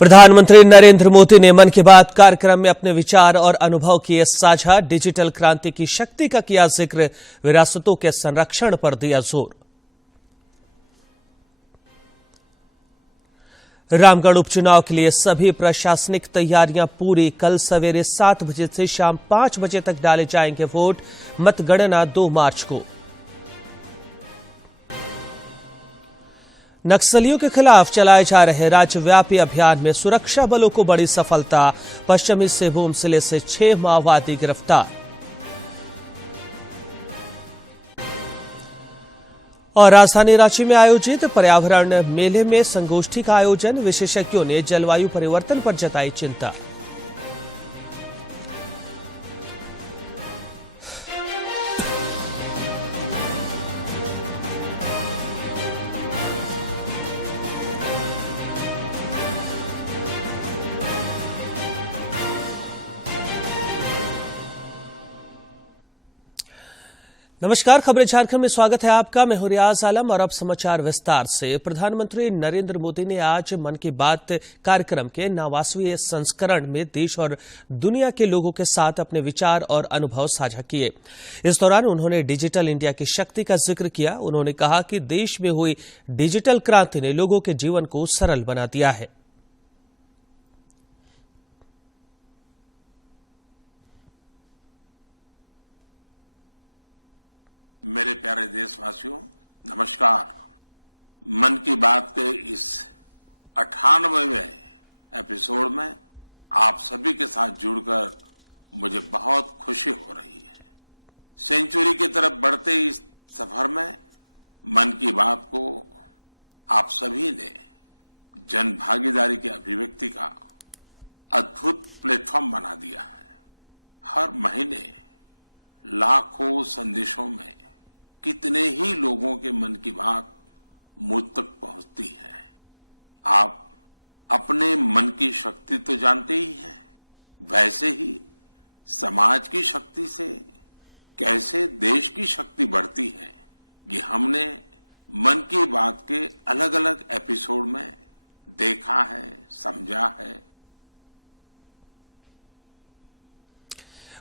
प्रधानमंत्री नरेंद्र मोदी ने मन की बात कार्यक्रम में अपने विचार और अनुभव किए साझा। डिजिटल क्रांति की शक्ति का किया जिक्र, विरासतों के संरक्षण पर दिया जोर। रामगढ़ उपचुनाव के लिए सभी प्रशासनिक तैयारियां पूरी। कल सवेरे 7 बजे से शाम 5 बजे तक डाले जाएंगे वोट। मतगणना 2 मार्च को। नक्सलियों के खिलाफ चलाए जा रहे राज्यव्यापी अभियान में सुरक्षा बलों को बड़ी सफलता। पश्चिमी सिंहभूम जिले से 6 माओवादी गिरफ्तार। और राजधानी रांची में आयोजित पर्यावरण मेले में संगोष्ठी का आयोजन। विशेषज्ञों ने जलवायु परिवर्तन पर जताई चिंता। नमस्कार, खबरें झारखंड में स्वागत है आपका। मैं हूं रियाज आलम और अब समाचार विस्तार से। प्रधानमंत्री नरेंद्र मोदी ने आज मन की बात कार्यक्रम के 89वें संस्करण में देश और दुनिया के लोगों के साथ अपने विचार और अनुभव साझा किए। इस दौरान उन्होंने डिजिटल इंडिया की शक्ति का जिक्र किया। उन्होंने कहा कि देश में हुई डिजिटल क्रांति ने लोगों के जीवन को सरल बना दिया है। मेरे प्यारे देशवासियों, नमस्कार। मन की बात के इस 98वें एपिसोड में आप सभी के साथ जुड़कर मुझे बहुत खुशी हो रही है। सेंचुरी की तरफ बढ़ते इस सफर में मन की बात को आप सभी ने जन भागीदारी की अभिव्यक्ति का अद्भुत प्लेटफॉर्म बना दिया है। हर महीने लाखों संदेशों में कितने ही लोगों के मन की बात मुझ तक पहुंचती है। आप अपने मन की शक्ति तो जानते ही हैं, वैसे ही समाज की शक्ति से कैसे देश की शक्ति बढ़ती है, ये हमने मन की बात के अलग अलग एपिसोड में देखा है, समझा है।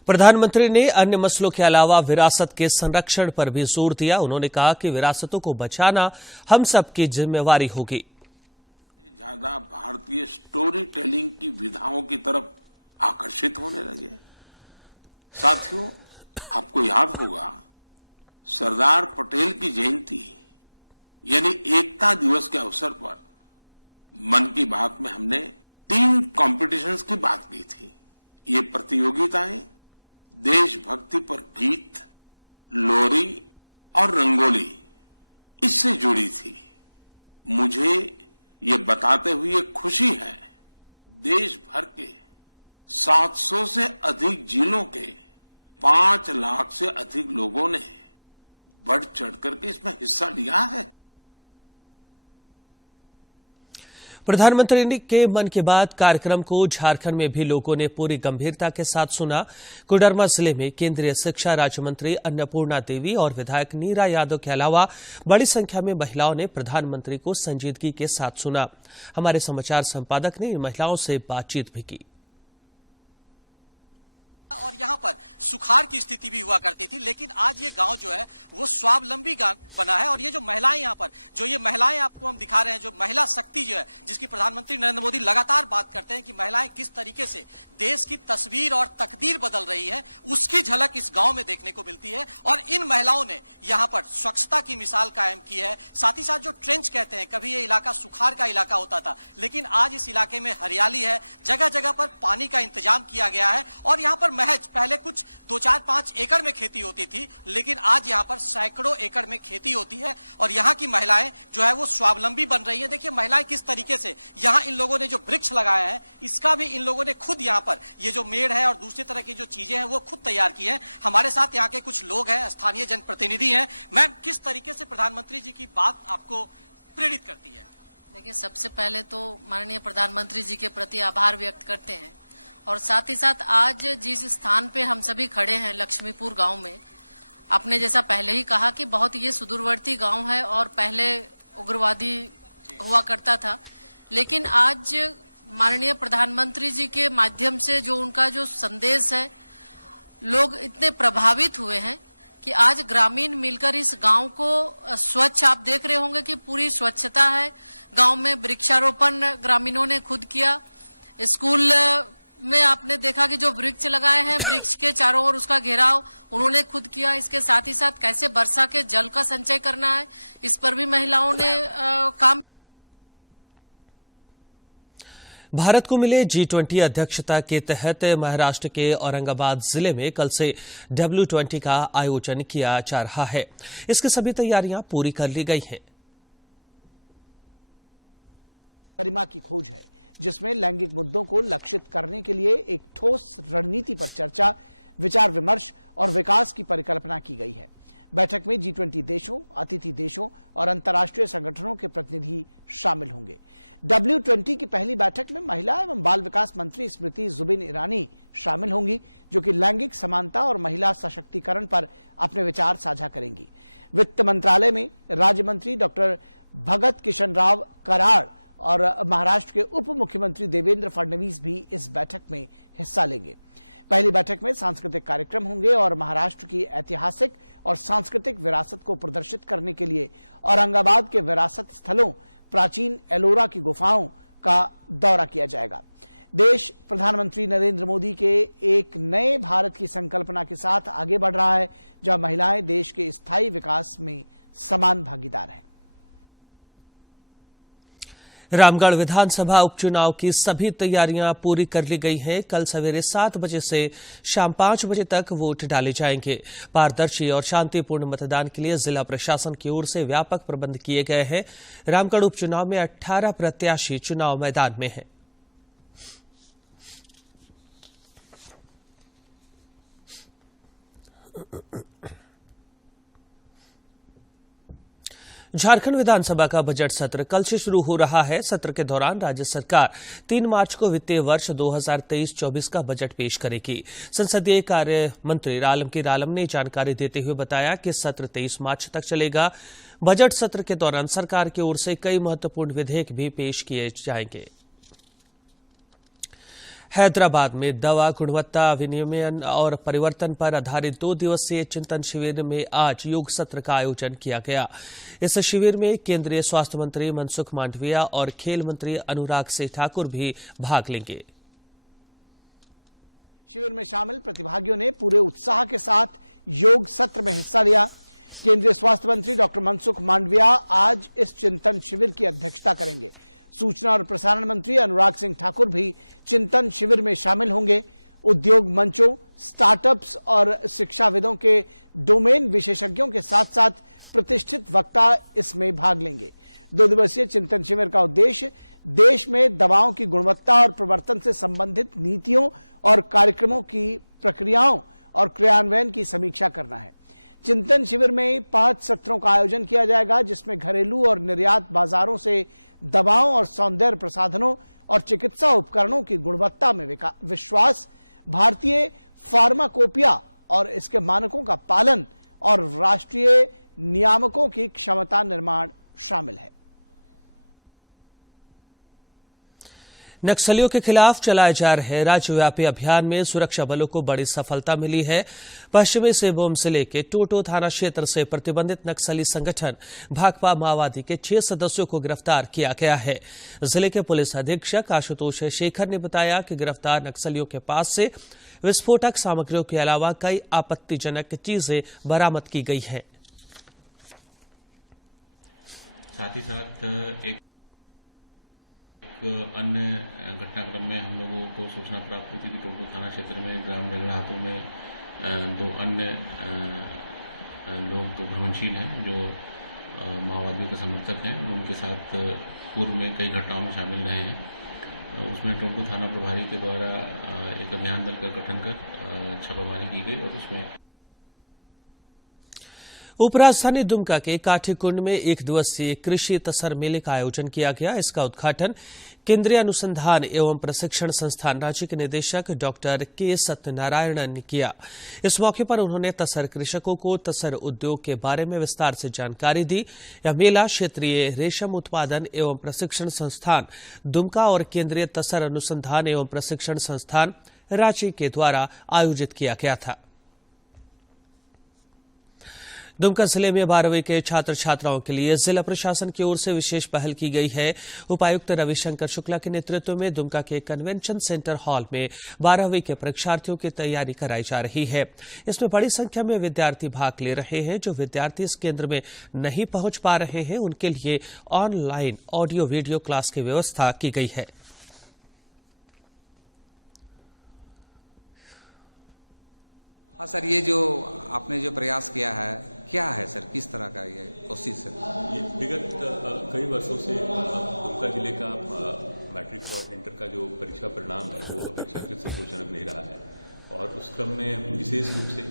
प्रधानमंत्री ने अन्य मसलों के अलावा विरासत के संरक्षण पर भी जोर दिया। उन्होंने कहा कि विरासतों को बचाना हम सबकी जिम्मेवारी होगी। ज्यादा भारतीय स्टोरी टेलिंग की विधाओं की तरफ आकर्षित होने लगे। साथियों, आपको याद होगा सरदार पटेल की जयंती यानी एकता दिवस के अवसर पर मन की बात में हमने 3 कॉम्पिटिशन्स की बात की थी। ये प्रतियोगिताएं देशभक्ति पर गीत, लोरी और रंगोली इससे जुड़ी थी। मुझे ये बताते हुए खुशी है, देश भर के 700 से अधिक जिलों के 5 लाख से अधिक लोगों ने बढ़ चढ़कर के इसमें हिस्सा लिया है। प्रधानमंत्री के मन की बात कार्यक्रम को झारखंड में भी लोगों ने पूरी गंभीरता के साथ सुना। कोडरमा जिले में केंद्रीय शिक्षा राज्य मंत्री अन्नपूर्णा देवी और विधायक नीरा यादव के अलावा बड़ी संख्या में महिलाओं ने प्रधानमंत्री को संजीदगी के साथ सुना। हमारे समाचार संपादक ने इन महिलाओं से बातचीत भी की। और यहाँ पर सुखाड़ की स्थिति भी हुआ करती थी, लेकिन आज ये गांव जो है वो स्वावलंबी बना है। और ये जो महिलाएं यहाँ पर, जो ये महिलाएं आपको हम दिखा रहे हैं, जो महिला शक्ति जो है जिसकी प्रधानमंत्री नरेंद्र मोदी लगातार बात करते हैं कि महिलाएं किस तरीके से देश की तस्वीर और तकदीर बदल रही है, उसकी झलक इस गांव में देखने को मिलती है। और इन महिलाओं ने यहाँ पर स्वच्छता की मिसाल कायम की है। साथ ही साथ जो ट्रेंच कहते हैं, कभी ये इलाका सुखाड़ का इलाका होता था, लेकिन आज इस इलाके में हरियाली है, जगह जगह पर पानी का इंतजाम किया गया है। और यहाँ पर महज पहले कुछ 2-4-5 एकड़ में खेती होती थी, लेकिन आज यहाँ पर सैकड़ों एकड़ में खेती होती है। और यहाँ की महिलाएं जो है वो स्वावलंबी बन रही है। देखिए महिलाएं किस तरीके से, यहाँ इन लोगों ने जो वृक्ष लगाए हैं, इसका भी इन लोगों ने खुद यहाँ पर ये जो मेड़ है और दूसरी तरह की जो चीजें हैं वो खुद तैयार की हैं। हमारे साथ यहाँ के कुछ लोग हैं, स्थानीय जनप्रतिनिधि हैं। मैम, किस तरीके से प्रधानमंत्री जी की बात आपको प्रेरित करती है? देखिए, सबसे पहले तो माननीय प्रधानमंत्री जी के प्रति आभार व्यक्त करते हैं। और साथ ही साथ आज जिस स्थान पे हम सभी खड़े हैं, लक्ष्मीपुर गांव में, आपने जैसा पहले ही कहा कि बहुत ये सुदूरवर्ती गांव है और पहले उग्रवादी हुआ करता था, लेकिन आज माननीय प्रधानमंत्री जी के माध्यम से जो उनका जो संदेश है, लोग इतने प्रभावित हुए हैं कि आज ग्रामीण मिलकर इस गांव को स्वच्छ, आप देख रहे होंगे कि पूरी स्वच्छता है गांव में। वृक्षारोपण ग्रामीणों ने खुद किया। स्कूल में आपने देखा कि जो वृक्ष लगाए हैं, वृक्ष के चारों ओर उसका घेराव उन्होंने खुद किया। इसके साथ ही साथ कैसे वर्षा के जल का संचय करना है, इस पर भी महिलाओं ने काम। भारत को मिले G20 अध्यक्षता के तहत महाराष्ट्र के औरंगाबाद जिले में कल से W20 का आयोजन किया जा रहा है। इसकी सभी तैयारियां पूरी कर ली गई हैं। गरिमा की खोज है, जिसमें लैंगिक मुद्दों को लक्षित करने के लिए एक ठोस रणनीति पर चर्चा, विचार विमर्श और विकास की परिकल्पना की गई है। बैठक में G20 देशों, अतिथि देशों और अंतर्राष्ट्रीय संगठनों के प्रतिनिधि शामिल होंगे। W20 की पहली बैठक में महिला एवं बाल विकास मंत्री स्मृति जुबिन ईरानी शामिल होंगी, जो कि लैंगिक समानता और महिला सशक्तिकरण पर अपने विचार साझा करेंगी। वित्त मंत्रालय में राज्य मंत्री डॉक्टर भगत किशन राव कराड़ और महाराष्ट्र के उप मुख्यमंत्री देवेंद्र फडणवीस भी इस बैठक में हिस्सा लेंगे। पहली बैठक में सांस्कृतिक कार्यक्रम होंगे और महाराष्ट्र की ऐतिहासिक और सांस्कृतिक विरासत को प्रदर्शित करने के लिए औरंगाबाद के विरासत स्थलों, प्राचीन एलोरा की गुफाओं का दौरा किया जाएगा। देश प्रधानमंत्री नरेंद्र मोदी के एक नए भारत की संकल्पना के साथ आगे बढ़ रहा है, जहां महिलाएं देश के स्थायी विकास में समान भागीदार हैं। रामगढ़ विधानसभा उपचुनाव की सभी तैयारियां पूरी कर ली गई हैं। कल सवेरे 7 बजे से शाम 5 बजे तक वोट डाले जाएंगे। पारदर्शी और शांतिपूर्ण मतदान के लिए जिला प्रशासन की ओर से व्यापक प्रबंध किए गए हैं। रामगढ़ उपचुनाव में 18 प्रत्याशी चुनाव मैदान में हैं। झारखंड विधानसभा का बजट सत्र कल से शुरू हो रहा है। सत्र के दौरान राज्य सरकार 3 मार्च को वित्तीय वर्ष 2023-24 का बजट पेश करेगी। संसदीय कार्य मंत्री आलमगीर आलम ने जानकारी देते हुए बताया कि सत्र 23 मार्च तक चलेगा। बजट सत्र के दौरान सरकार की ओर से कई महत्वपूर्ण विधेयक भी पेश किए जाएंगे। हैदराबाद में दवा गुणवत्ता विनियमन और परिवर्तन पर आधारित 2 दिवसीय चिंतन शिविर में आज योग सत्र का आयोजन किया गया। इस शिविर में केंद्रीय स्वास्थ्य मंत्री मनसुख मांडविया और खेल मंत्री अनुराग सिंह ठाकुर भी भाग लेंगे। शिविर में शामिल प्रतिभागियों ने पूरे उत्साह के साथ योग सत्र में हिस्सा लिया। केंद्रीय स्वास्थ्य मंत्री डॉक्टर मनसुख मांडविया आज इस चिंतन शिविर की अध्यक्षता करेंगे। सूचना और प्रसारण मंत्री अनुराग सिंह ठाकुर भी चिंतन शिविर में शामिल होंगे। उद्योग मंचों, स्टार्टअप्स और शिक्षाविदों के डोमेन विशेषज्ञों के साथ साथ प्रतिष्ठित वक्ता इसमें भाग लेंगे। 2 दिवसीय चिंतन शिविर का उद्देश्य देश में दवाओं की गुणवत्ता और प्रवर्तन से संबंधित नीतियों और कार्यक्रमों की प्रक्रियाओं और क्रियान्वयन की समीक्षा करना है। चिंतन शिविर में 5 सत्रों का आयोजन किया जाएगा, जिसमें घरेलू और निर्यात बाजारों से दवाओं और सौंदर्य प्रसाधनों और चिकित्सा उपकरणों की गुणवत्ता में विश्वास, भारतीय फार्माकोपिया और इसके मानकों का पालन और राष्ट्रीय नियामकों की क्षमता निर्माण शामिल है। नक्सलियों के खिलाफ चलाए जा रहे राज्यव्यापी अभियान में सुरक्षा बलों को बड़ी सफलता मिली है। पश्चिमी सिंहभूम जिले के टोटो थाना क्षेत्र से प्रतिबंधित नक्सली संगठन भाकपा माओवादी के 6 सदस्यों को गिरफ्तार किया गया है। जिले के पुलिस अधीक्षक आशुतोष शेखर ने बताया कि गिरफ्तार नक्सलियों के पास से विस्फोटक सामग्रियों के अलावा कई आपत्तिजनक चीजें बरामद की गई हैं। साथ ही साथ एक अन्य घटनाक्रम में हम लोगों को सूचना प्राप्त हुई थी कि टोटो थाना क्षेत्र में ग्राम रंगड़ापुर में 2 अन्य लोग भ्रमणशील हैं जो माओवादियों के समर्थक हैं और उनके साथ पूर्व में कई घटनाओं में शामिल रहे हैं। उसमें टोटो थाना प्रभारी के द्वारा एक अभियान दल का गठन कर छापामारी की गई और उसमें उपराजधानी दुमका के काठीकुंड में 1 दिवसीय कृषि तसर मेले का आयोजन किया गया। इसका उद्घाटन केंद्रीय अनुसंधान एवं प्रशिक्षण संस्थान रांची के निदेशक डॉक्टर के सत्यनारायण ने किया। इस मौके पर उन्होंने तसर कृषकों को तसर उद्योग के बारे में विस्तार से जानकारी दी। यह मेला क्षेत्रीय रेशम उत्पादन एवं प्रशिक्षण संस्थान दुमका और केंद्रीय तसर अनुसंधान एवं प्रशिक्षण संस्थान रांची के द्वारा आयोजित किया गया था। दुमका जिले में 12वीं के छात्र छात्राओं के लिए जिला प्रशासन की ओर से विशेष पहल की गई है। उपायुक्त रविशंकर शुक्ला के नेतृत्व में दुमका के कन्वेंशन सेंटर हॉल में 12वीं के परीक्षार्थियों की तैयारी कराई जा रही है। इसमें बड़ी संख्या में विद्यार्थी भाग ले रहे हैं। जो विद्यार्थी इस केंद्र में नहीं पहुंच पा रहे हैं, उनके लिए ऑनलाइन ऑडियो वीडियो क्लास की व्यवस्था की गई है। हाँ सर, ये जो आपने जो प्रयास किया है, क्या है सर, किस तरह का ये कोशिश है? ये विगत कई वर्षों से दुमका जिले का मैट्रिक और इंटर का जो परीक्षा परिणाम है वो अपेक्षाकृत संतोषजनक नहीं रहा है और उस क्रम में विशेष रूप से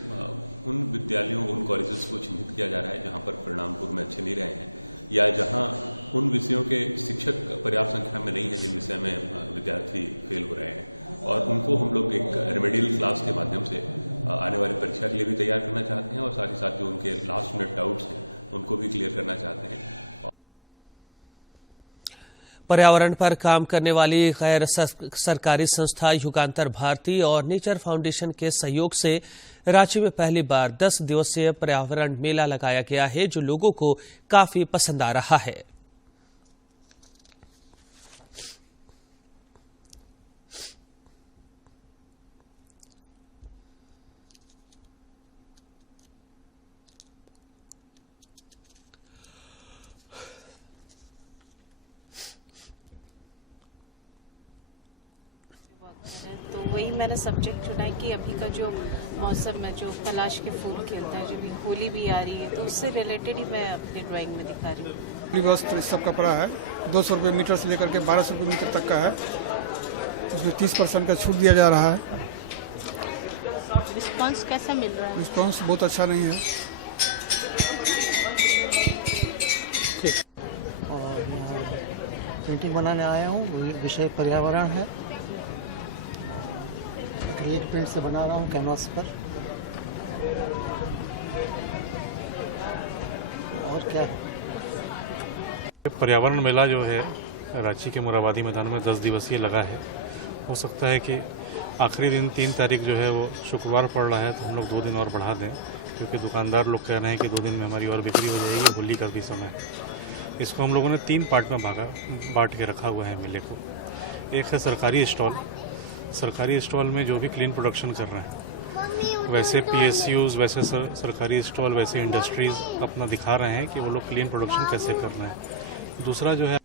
उन विद्यालयों, उन कॉलेजेस को चिन्हित किया जा रहा है जहाँ पर परिणाम पूर्व में अच्छे नहीं रहे हैं या जहाँ उन विषयों के शिक्षक पर्याप्त संख्या में नहीं है जिन विषय में विद्यार्थी फेल हो रहे हैं और उनको हम लोग एक रेमेडियल क्लास के माध्यम से आने वाली परीक्षा के लिए भी तैयार करना चाहते हैं और साथ ही साथ जो उनके लास्ट मिनट डाउट्स हैं उनको भी क्लियर करना चाहते हैं। पर्यावरण पर काम करने वाली गैर सरकारी संस्था युगांतर भारती और नेचर फाउंडेशन के सहयोग से रांची में पहली बार 10 दिवसीय पर्यावरण मेला लगाया गया है, जो लोगों को काफी पसंद आ रहा है। तो वही मैंने सब्जेक्ट चुना है कि अभी का जो मौसम है, जो तलाश के फूल खिलता है, जो होली भी आ रही है, तो उससे रिलेटेड ही मैं अपनी ड्राइंग में दिखा रही हूँ। 200 मीटर से लेकर के 1200 मीटर तक का है, जो 30% का छूट दिया जा रहा है। रिस्पॉन्स कैसा मिल रहा है? रिस्पॉन्स बहुत अच्छा नहीं है। छोटी बनाने आया हूँ, विषय पर्यावरण है, एक पेड़ से बना रहा हूँ कैनवास पर। पर्यावरण मेला जो है रांची के मोराबादी मैदान में 10 दिवसीय लगा है। हो सकता है कि आखिरी दिन 3 तारीख जो है वो शुक्रवार पड़ रहा है, तो हम लोग 2 दिन और बढ़ा दें, क्योंकि दुकानदार लोग कह रहे हैं कि 2 दिन में हमारी और बिक्री हो रही है होली का भी समय। इसको हम लोगों ने 3 पार्ट में बांट के रखा हुआ है मेले को। एक है सरकारी स्टॉल। सरकारी स्टॉल में जो भी क्लीन प्रोडक्शन कर रहे हैं, वैसे PSUs, वैसे सरकारी स्टॉल, वैसे इंडस्ट्रीज अपना दिखा रहे हैं कि वो लोग क्लीन प्रोडक्शन कैसे कर रहे हैं। दूसरा जो है,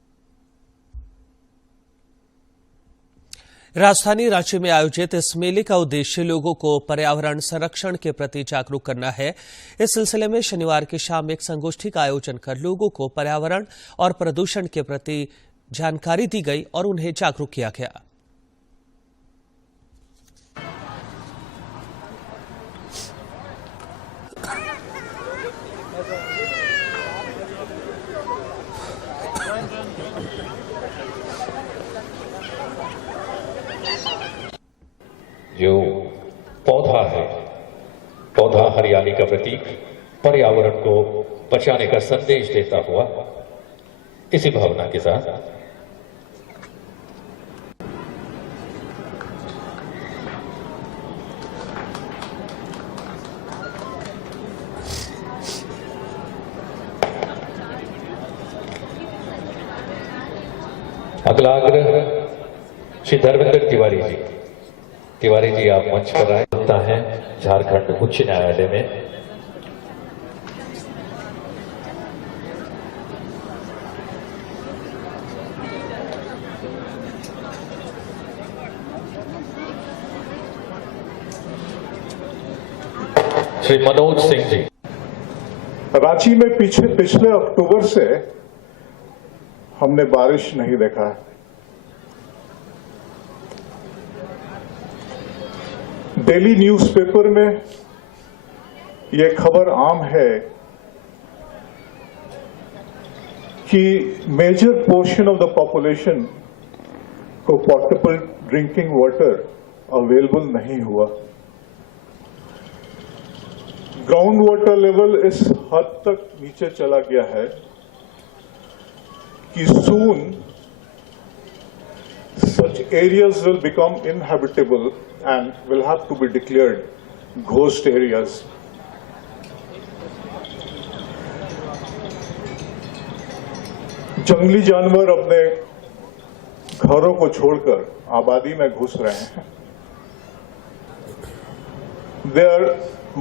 राजधानी रांची में आयोजित इस मेले का उद्देश्य लोगों को पर्यावरण संरक्षण के प्रति जागरूक करना है। इस सिलसिले में शनिवार की शाम एक संगोष्ठी का आयोजन कर लोगों को पर्यावरण और प्रदूषण के प्रति जानकारी दी गई और उन्हें जागरूक किया गया। जो पौधा है, पौधा हरियाली का प्रतीक, पर्यावरण को बचाने का संदेश देता हुआ, इसी भावना के साथ अगला आग्रह श्री धर्मेंद्र तिवारी जी आप मंच पर आए। होता है झारखंड उच्च न्यायालय में श्री मनोज सिंह जी। रांची में पिछले अक्टूबर से हमने बारिश नहीं देखा है। डेली न्यूज़पेपर में यह खबर आम है कि major portion of the population को पोर्टेबल ड्रिंकिंग वाटर अवेलेबल नहीं हुआ। ग्राउंड वाटर लेवल इस हद तक नीचे चला गया है कि soon such areas will become inhabitable and will have to be declared ghost areas. जंगली जानवर अपने घरों को छोड़कर आबादी में घुस रहे हैं। They are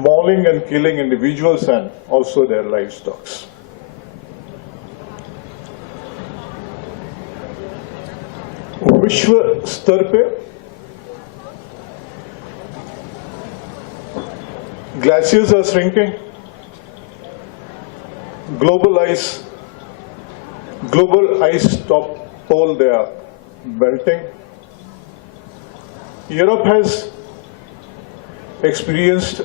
mauling and killing individuals and also their livestock. विश्व स्तर पे glaciers are shrinking, global ice top pole they are melting. Europe has experienced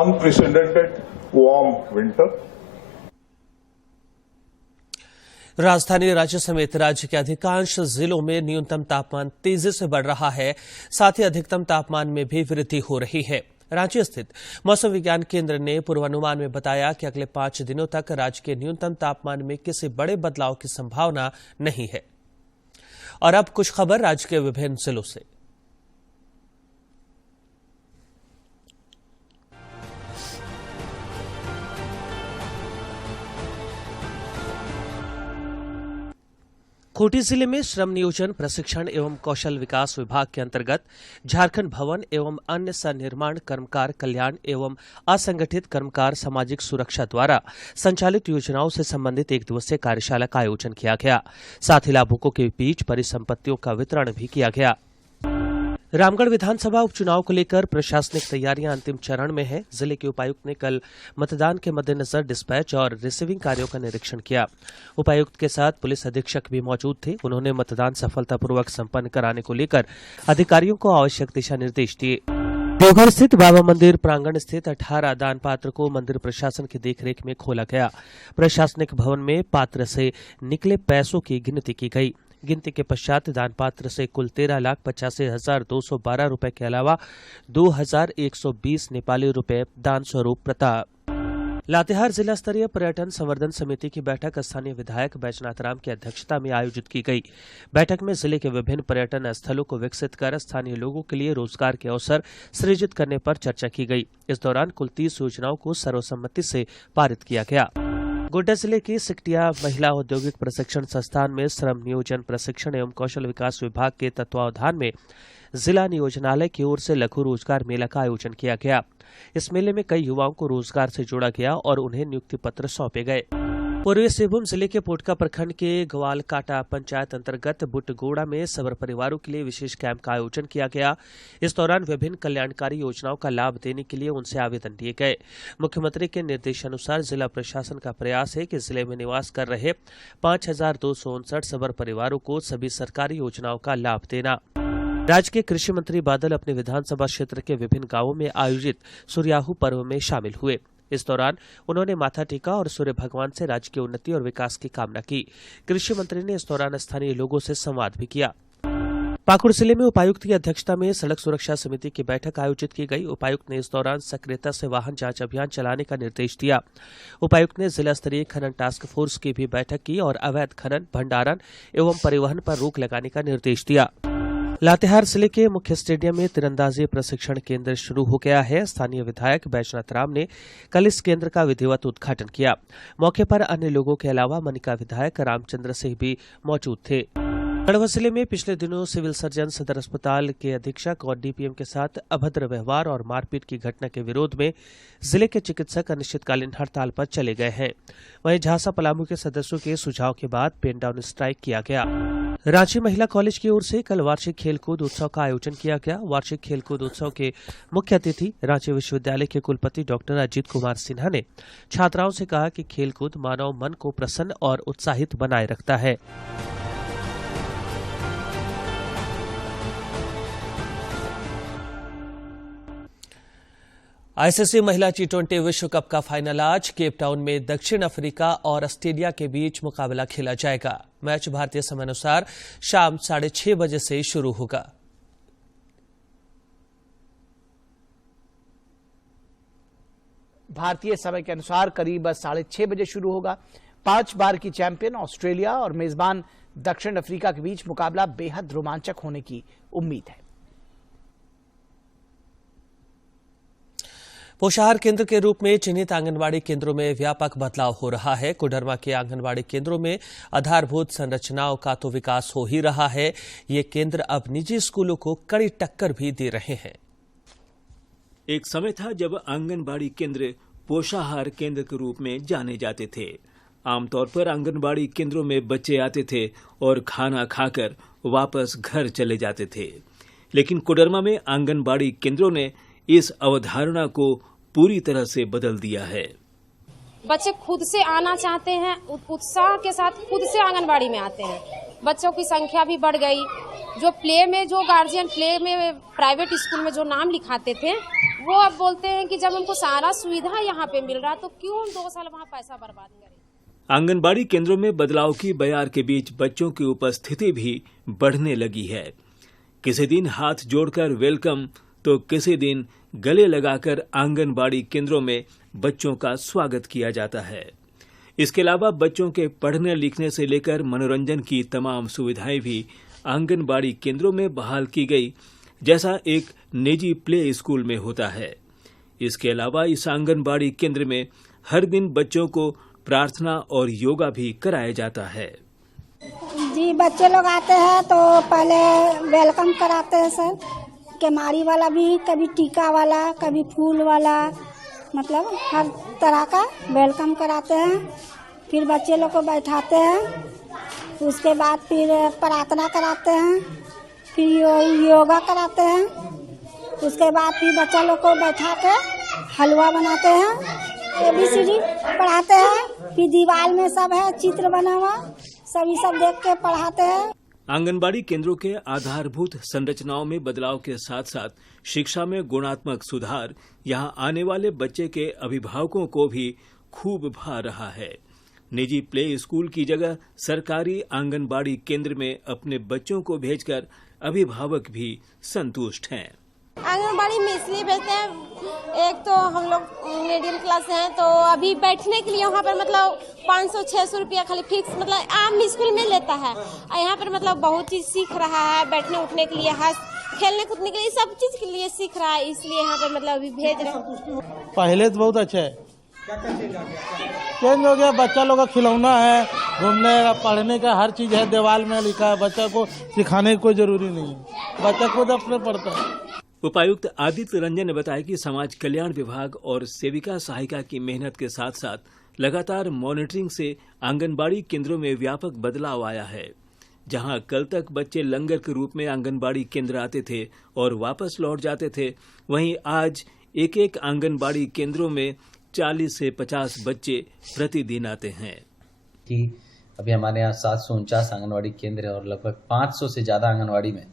unprecedented warm winter. राजधानी रांची समेत राज्य के अधिकांश जिलों में न्यूनतम तापमान तेजी से बढ़ रहा है, साथ ही अधिकतम तापमान में भी वृद्धि हो रही है। रांची स्थित मौसम विज्ञान केंद्र ने पूर्वानुमान में बताया कि अगले 5 दिनों तक राज्य के न्यूनतम तापमान में किसी बड़े बदलाव की संभावना नहीं है। और अब कुछ खबर राज्य के विभिन्न जिलों से। खूंटी जिले में श्रम नियोजन प्रशिक्षण एवं कौशल विकास विभाग के अंतर्गत झारखंड भवन एवं अन्य सन्निर्माण कर्मकार कल्याण एवं असंगठित कर्मकार सामाजिक सुरक्षा द्वारा संचालित योजनाओं से संबंधित एक दिवसीय कार्यशाला का आयोजन किया गया। साथ ही लाभुकों के बीच परिसंपत्तियों का वितरण भी किया गया। रामगढ़ विधानसभा उपचुनाव को लेकर प्रशासनिक तैयारियां अंतिम चरण में है। जिले के उपायुक्त ने कल मतदान के मद्देनजर डिस्पैच और रिसीविंग कार्यों का निरीक्षण किया। उपायुक्त के साथ पुलिस अधीक्षक भी मौजूद थे। उन्होंने मतदान सफलतापूर्वक संपन्न कराने को लेकर अधिकारियों को आवश्यक दिशा निर्देश दिए। देवघर स्थित बाबा मंदिर प्रांगण स्थित 18 दान पात्र को मंदिर प्रशासन की देखरेख में खोला गया। प्रशासनिक भवन में पात्र से निकले पैसों की गिनती की गई। गिनती के पश्चात दान पात्र से कुल 13,85,212 रुपए के अलावा 2,120 नेपाली रुपए दान स्वरूप प्रताप। लातेहार जिला स्तरीय पर्यटन संवर्धन समिति की बैठक स्थानीय विधायक बैजनाथ राम की अध्यक्षता में आयोजित की गई। बैठक में जिले के विभिन्न पर्यटन स्थलों को विकसित कर स्थानीय लोगों के लिए रोजगार के अवसर सृजित करने पर चर्चा की गई। इस दौरान कुल 30 योजनाओं को सर्वसम्मति से पारित किया गया। गोड्डा जिले की सिकटिया महिला औद्योगिक प्रशिक्षण संस्थान में श्रम नियोजन प्रशिक्षण एवं कौशल विकास विभाग के तत्वावधान में जिला नियोजनालय की ओर से लघु रोजगार मेला का आयोजन किया गया। इस मेले में कई युवाओं को रोजगार से जोड़ा गया और उन्हें नियुक्ति पत्र सौंपे गए। पूर्वी सिंहभूम जिले के पोटका प्रखंड के ग्वालकाटा पंचायत अंतर्गत बुटगोड़ा में सबर परिवारों के लिए विशेष कैंप का आयोजन किया गया। इस दौरान विभिन्न कल्याणकारी योजनाओं का लाभ देने के लिए उनसे आवेदन दिए गए। मुख्यमंत्री के निर्देशानुसार जिला प्रशासन का प्रयास है कि जिले में निवास कर रहे 5,259 सबर परिवारों को सभी सरकारी योजनाओं का लाभ देना। राज्य के कृषि मंत्री बादल अपने विधानसभा क्षेत्र के विभिन्न गांवों में आयोजित सूर्याहू पर्व में शामिल हुए। इस दौरान उन्होंने माथा टेका और सूर्य भगवान से राज्य की उन्नति और विकास की कामना की। कृषि मंत्री ने इस दौरान स्थानीय लोगों से संवाद भी किया। पाकुड़ जिले में उपायुक्त की अध्यक्षता में सड़क सुरक्षा समिति की बैठक आयोजित की गई। उपायुक्त ने इस दौरान सक्रियता से वाहन जांच अभियान चलाने का निर्देश दिया। उपायुक्त ने जिला स्तरीय खनन टास्क फोर्स की भी बैठक की और अवैध खनन, भंडारण एवं परिवहन पर रोक लगाने का निर्देश दिया। लातेहार जिले के मुख्य स्टेडियम में तीरंदाजी प्रशिक्षण केंद्र शुरू हो गया है। स्थानीय विधायक बैजनाथ राम ने कल इस केंद्र का विधिवत उद्घाटन किया। मौके पर अन्य लोगों के अलावा मनिका विधायक रामचंद्र सिंह भी मौजूद थे। गढ़वा जिले में पिछले दिनों सिविल सर्जन सदर अस्पताल के अधीक्षक और डीपीएम के साथ अभद्र व्यवहार और मारपीट की घटना के विरोध में जिले के चिकित्सक अनिश्चितकालीन हड़ताल पर चले गए हैं। वहीं झांसा पलामू के सदस्यों के सुझाव के बाद पेन डाउन स्ट्राइक किया गया। रांची महिला कॉलेज की ओर से कल वार्षिक खेलकूद उत्सव का आयोजन किया गया। वार्षिक खेलकूद उत्सव के मुख्य अतिथि रांची विश्वविद्यालय के कुलपति डॉक्टर अजीत कुमार सिन्हा ने छात्राओं से कहा कि खेलकूद मानव मन को प्रसन्न और उत्साहित बनाए रखता है। आईसीसी महिला T20 विश्व कप का फाइनल आज केप टाउन में दक्षिण अफ्रीका और ऑस्ट्रेलिया के बीच मुकाबला खेला जाएगा। मैच भारतीय समय अनुसार शाम 6:30 बजे से शुरू होगा। भारतीय समय के अनुसार करीब 6:30 बजे शुरू होगा। 5 बार की चैंपियन ऑस्ट्रेलिया और मेजबान दक्षिण अफ्रीका के बीच मुकाबला बेहद रोमांचक होने की उम्मीद है। पोषाहार केंद्र के रूप में चिन्हित आंगनबाड़ी केंद्रों में व्यापक बदलाव हो रहा है। कोडरमा के आंगनबाड़ी केंद्रों में आधारभूत संरचनाओं का तो विकास हो ही रहा है, ये केंद्र अब निजी स्कूलों को कड़ी टक्कर भी दे रहे हैं। एक समय था जब आंगनबाड़ी केंद्र पोषाहार केंद्र के रूप में जाने जाते थे। आमतौर पर आंगनबाड़ी केंद्रों में बच्चे आते थे और खाना खाकर वापस घर चले जाते थे, लेकिन कोडरमा में आंगनबाड़ी केंद्रों ने इस अवधारणा को पूरी तरह से बदल दिया है। बच्चे खुद से आना चाहते हैं, उत्साह के साथ खुद से आंगनबाड़ी में आते हैं। बच्चों की संख्या भी बढ़ गई। जो प्ले में जो गार्जियन प्ले में प्राइवेट स्कूल में जो नाम लिखाते थे, वो अब बोलते हैं कि जब हमको सारा सुविधा यहाँ पे मिल रहा तो क्यों 2 साल वहाँ पैसा बर्बाद करें। आंगनबाड़ी केंद्रों में बदलाव की बयार के बीच बच्चों की उपस्थिति भी बढ़ने लगी है। किसी दिन हाथ जोड़कर वेलकम तो किसी दिन गले लगाकर आंगनबाड़ी केंद्रों में बच्चों का स्वागत किया जाता है। इसके अलावा बच्चों के पढ़ने लिखने से लेकर मनोरंजन की तमाम सुविधाएं भी आंगनबाड़ी केंद्रों में बहाल की गई, जैसा एक निजी प्ले स्कूल में होता है। इसके अलावा इस आंगनबाड़ी केंद्र में हर दिन बच्चों को प्रार्थना और योगा भी कराया जाता है। जी, बच्चे लोग आते हैं तो पहले वेलकम कराते हैं सर, केमारी वाला भी, कभी टीका वाला, कभी फूल वाला, मतलब हर तरह का वेलकम कराते हैं। फिर बच्चे लोग को बैठाते हैं, उसके बाद फिर प्रार्थना कराते हैं, फिर योगा कराते हैं। उसके बाद फिर बच्चा लोग को बैठा के हलवा बनाते हैं, ABCD पढ़ाते हैं। फिर दीवार में सब है चित्र बना हुआ, सभी सब देख के पढ़ाते हैं। आंगनबाड़ी केंद्रों के आधारभूत संरचनाओं में बदलाव के साथ साथ शिक्षा में गुणात्मक सुधार यहां आने वाले बच्चे के अभिभावकों को भी खूब भा रहा है। निजी प्ले स्कूल की जगह सरकारी आंगनबाड़ी केंद्र में अपने बच्चों को भेजकर अभिभावक भी संतुष्ट हैं। आंगनबाड़ी में इसलिए भेजते हैं, एक तो हम लोग मीडियम क्लास हैं तो अभी बैठने के लिए वहाँ पर मतलब 500-600 रुपया खाली फिक्स मतलब आम स्कूल में लेता है। और यहाँ पर मतलब बहुत चीज सीख रहा है, बैठने उठने के लिए, खेलने कूदने के लिए, सब चीज के लिए सीख रहा है, इसलिए यहाँ पर मतलब अभी भेज रहे हैं। पहले तो बहुत अच्छा है, चेंज हो गया। बच्चा लोग का खिलौना है, घूमने का, पढ़ने का हर चीज है, दीवार में लिखा है। बच्चा को सिखाने की कोई जरूरी नहीं है, बच्चा खुद अपने पढ़ता है। उपायुक्त आदित्य रंजन ने बताया कि समाज कल्याण विभाग और सेविका सहायिका की मेहनत के साथ साथ लगातार मॉनिटरिंग से आंगनबाड़ी केंद्रों में व्यापक बदलाव आया है। जहां कल तक बच्चे लंगर के रूप में आंगनबाड़ी केंद्र आते थे और वापस लौट जाते थे, वहीं आज एक आंगनबाड़ी केंद्रों में 40 से 50 बच्चे प्रतिदिन आते हैं। कि अभी हमारे यहाँ 749 आंगनबाड़ी केंद्र है और लगभग 500 से ज्यादा आंगनबाड़ी में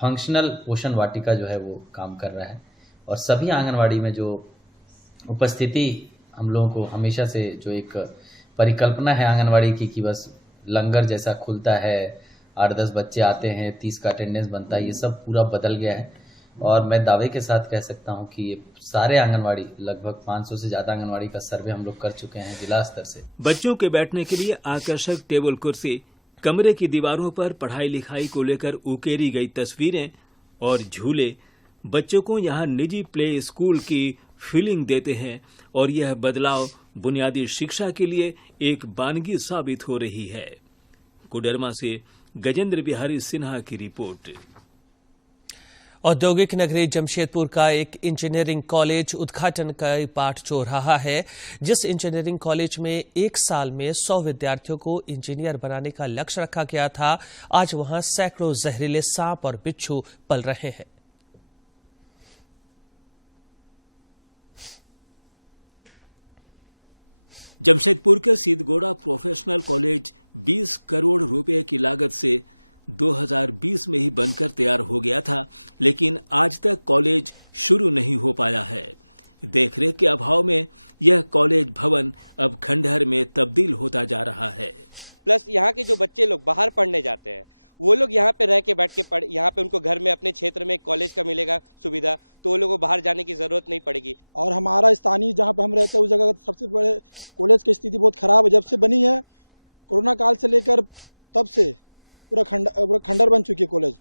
फंक्शनल पोषण वाटिका जो है वो काम कर रहा है। और सभी आंगनवाड़ी में जो उपस्थिति हम लोगों को हमेशा से जो एक परिकल्पना है आंगनवाड़ी की कि बस लंगर जैसा खुलता है, 8-10 बच्चे आते हैं, 30 का अटेंडेंस बनता है, ये सब पूरा बदल गया है। और मैं दावे के साथ कह सकता हूं कि ये सारे आंगनवाड़ी, लगभग 500 से ज्यादा आंगनवाड़ी का सर्वे हम लोग कर चुके हैं जिला स्तर से। बच्चों के बैठने के लिए आकर्षक टेबल कुर्सी, कमरे की दीवारों पर पढ़ाई लिखाई को लेकर उकेरी गई तस्वीरें और झूले बच्चों को यहां निजी प्ले स्कूल की फीलिंग देते हैं और यह बदलाव बुनियादी शिक्षा के लिए एक बानगी साबित हो रही है। कोडरमा से गजेंद्र बिहारी सिन्हा की रिपोर्ट। औद्योगिक नगरी जमशेदपुर का एक इंजीनियरिंग कॉलेज उद्घाटन का पाठ जोड़ रहा है। जिस इंजीनियरिंग कॉलेज में एक साल में 100 विद्यार्थियों को इंजीनियर बनाने का लक्ष्य रखा गया था, आज वहां सैकड़ों जहरीले सांप और बिच्छू पल रहे हैं। जमशेदपुर के सीधगोड़ा प्रोफेशनल कॉलेज 20 करोड़ रुपए की लागत से 2020 में ही बनकर तैयार हो गया था, लेकिन आज तक कॉलेज शुरू नहीं हो पाया है। देखरेख के अभाव में यह कॉलेज भवन अब खंडहर में तब्दील होता जा रहा है। प्लस यहाँ के जो बच्चे लोग बाहर पढ़ने जाते हैं वो लोग यहाँ पे रह के बैठ के यहाँ पे उनको घर में अपने क्षेत्र में कॉलेज का मिलेगा सुविधा, तो वो लोगों को बाहर जाने की जरूरत नहीं पड़ेगी। और हमारा स्थानीय जहाँ पे हम रहते हैं उस जगह सबसे बड़े कॉलेज की स्थिति बहुत खराब है। जब से बनी है कोरोना काल से लेकर तब से पूरा खंडर बन चुकी है कॉलेज।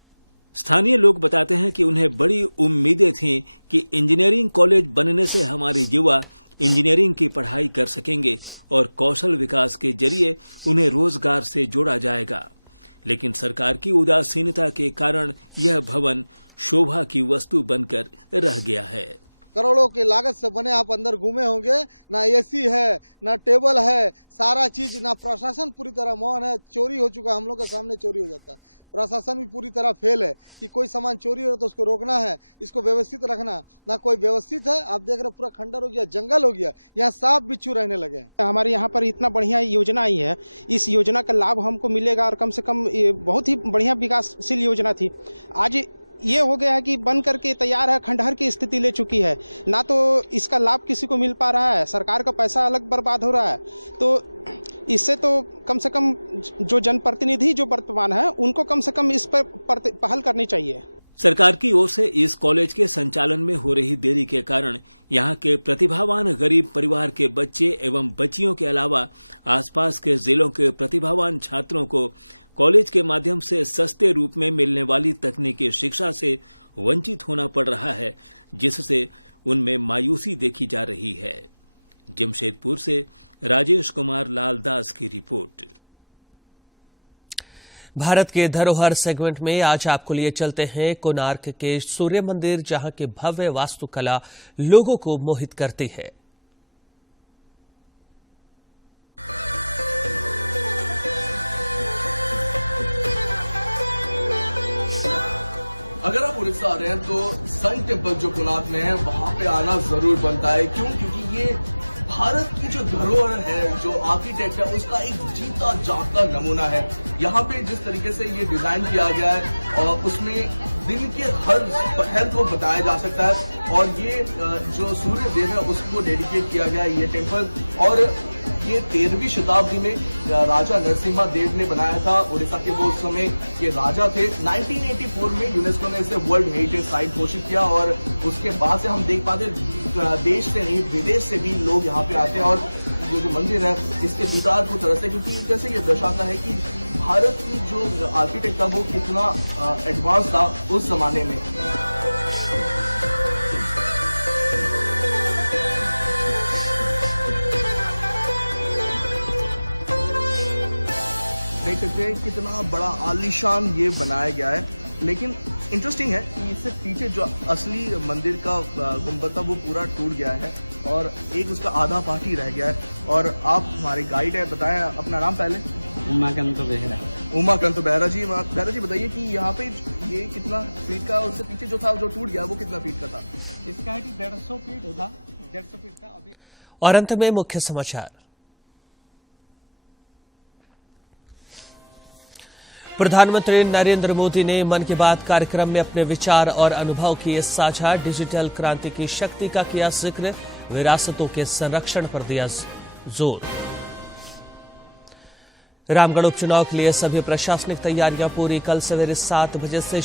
स्थानीय लोग बताते हैं कि उन्हें बड़ी उम्मीदें थीं कि इंजीनियरिंग कॉलेज बनने से हमारे युवा इंजीनियरिंग की पढ़ाई कर सकेंगे और कौशल विकास के जरिए उन्हें रोजगार से जोड़ा जाएगा, लेकिन सरकार की उदासीनता के कारण यह भवन शोभा की वस्तु बनकर रह गया है। करोड़ों की लागत से बने आप अंदर घूमे होंगे, ना एसी है ना टेबल है, सारा चीज, ना प्रशासन पूरी तरह मौन है। चोरी हो चुका, हम लोग के सामने चोरी हो जाता है। प्रशासन भी पूरी तरह फेल है कि कोई सामान चोरी हो तो उसको रोकना है, इसको व्यवस्थित रखना, ना कोई व्यवस्थित है। आप देख रहे पूरा खंडर हो गया, जंगल हो गया, यहाँ सांप बिच्छू रहने लगे हैं। हमारे यहाँ पर इतना बढ़िया योजना आई है, इस योजना का लाभ हमको मिलेगा और कम से कम बहुत ही बढ़िया विकासशील योजना थी। आज ये हो गया है कि बन करके तैयार है, खंडहर की स्थिति ले चुकी है, ना तो इसका लाभ किसी को मिल पा रहा है, सरकार का पैसा अलग बर्बाद हो रहा है। तो इससे तो कम से कम जो जनप्रतिनिधि जो वर्तमान है उनको कम से कम इस पर पहल करनी चाहिए। सरकार की ओर से इस कॉलेज के संचालन में हो रही देरी के कारण यहाँ के प्रतिभावान गरीब परिवार के बच्चे एवं बच्चियों के अलावा आसपास के जिलों के प्रतिभावान छात्रों को कॉलेज के माध्यम से सस्ते रूप में मिलने वाली तकनीकी शिक्षा से वंचित होना पड़ रहा है, जिससे उनमें मायूसी देखी जा रही है। जमशेदपुर से राजेश कुमार लाल दास की रिपोर्ट। भारत के धरोहर सेगमेंट में आज आपको लिए चलते हैं कोणार्क के सूर्य मंदिर, जहां की भव्य वास्तुकला लोगों को मोहित करती है। अगर आप उड़ीसा आ रहे हैं तो सन टेम्पल जो कोणार्क में है वहां पे आना जरूर बनता है। क्यों? क्योंकि ये भारत की जो धरोहर है, जो आर्किटेक्ट है, उसका एक जीता जागता नमूना है। यहाँ पे जिस तरीके से ये डिजाइन किया गया है और उसमें दिन के हर पहर को बताया जा सकता है, और ये जो सूर्य देव है उसको डेडिकेट किया गया है ये टेम्पल। और ये 13वीं शताब्दी में राजा नरसिम्हा देव ने बनाया था। उड़ीसा के वो उस समय के राजा थे। 1984 में यूनेस्को ने इसे वर्ल्ड हेरिटेज साइट घोषित किया, और उसके बाद से हम देख पाते देश से नहीं विदेश से भी लोग यहाँ पे आते हैं और ये जो मंदिर है इसके दीदार को तरसते, क्योंकि कैसे ये दर्शाता है कि भारत की जो आर्किटेक्ट था वो कितना एडवांस था उस जमाने में। देख सकते हैं कितना बड़ा आलीशान ये बनाया गया है, लेकिन इंटरेस्टिंग है कि इससे पीछे जो असली मंदिर का गुंबद था वो पूरा टूट गया है और एक उसका आधा पार्ट ही रह गया है। और आप हमारे गाइड है, बताएं अपना नाम पहले। उमाकांत बेहरा। उमाकांत बेहरा जी। बेहरा जी बताइए कि यहाँ पे ये कितना फीट का, और उससे पीछे जो था जो टूट गया वो कितना फीट का था? इसका है कि 150 फीट था, 150 फीट था अभी। और अंत में मुख्य समाचार। प्रधानमंत्री नरेंद्र मोदी ने मन की बात कार्यक्रम में अपने विचार और अनुभव किए साझा। डिजिटल क्रांति की शक्ति का किया जिक्र, विरासतों के संरक्षण पर दिया जोर। रामगढ़ उपचुनाव के लिए सभी प्रशासनिक तैयारियां पूरी, कल सवेरे 7 बजे से